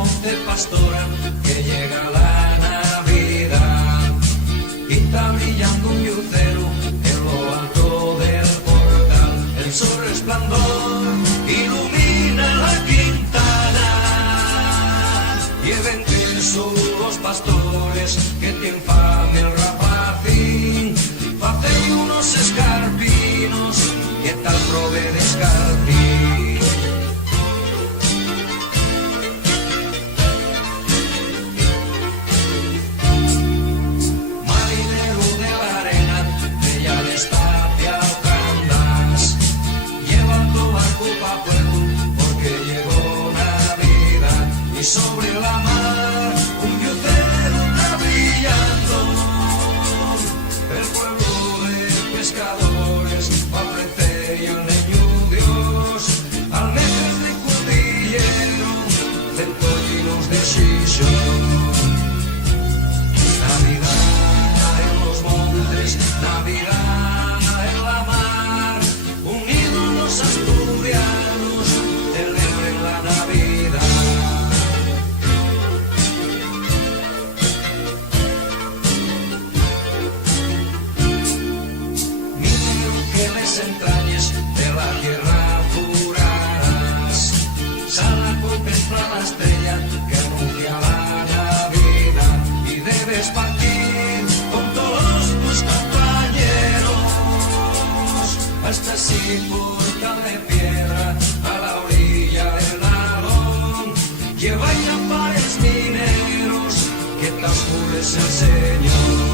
monte pastora que llega la Navidad y está brillando un lucero en lo alto del portal. El sol resplandor ilumina la quintana y ven que son los pastores que tienen fama el rapacín. Facen unos escarpinos que tal prove de escarpín. Marinero de la arena, de ya destacia o candás, llevando barco pa' puerto porque llegó Navidad y sobre la mar un lucero está brillando. El pueblo de pescadores va a ofrecer y el niño Dios almejas de cordillero, centollinos de chichón. Navidad en los montes, Navidad en la mar, unidos los asturianos celebren la Navidad. Que les entrañes de la tierra jurarás, sal a contemplar la estrella que anuncia la Navidad y debes partir con todos tus compañeros hasta así portal de piedra a la orilla del Nalón, que vayan pares mineros que transcurres el Señor.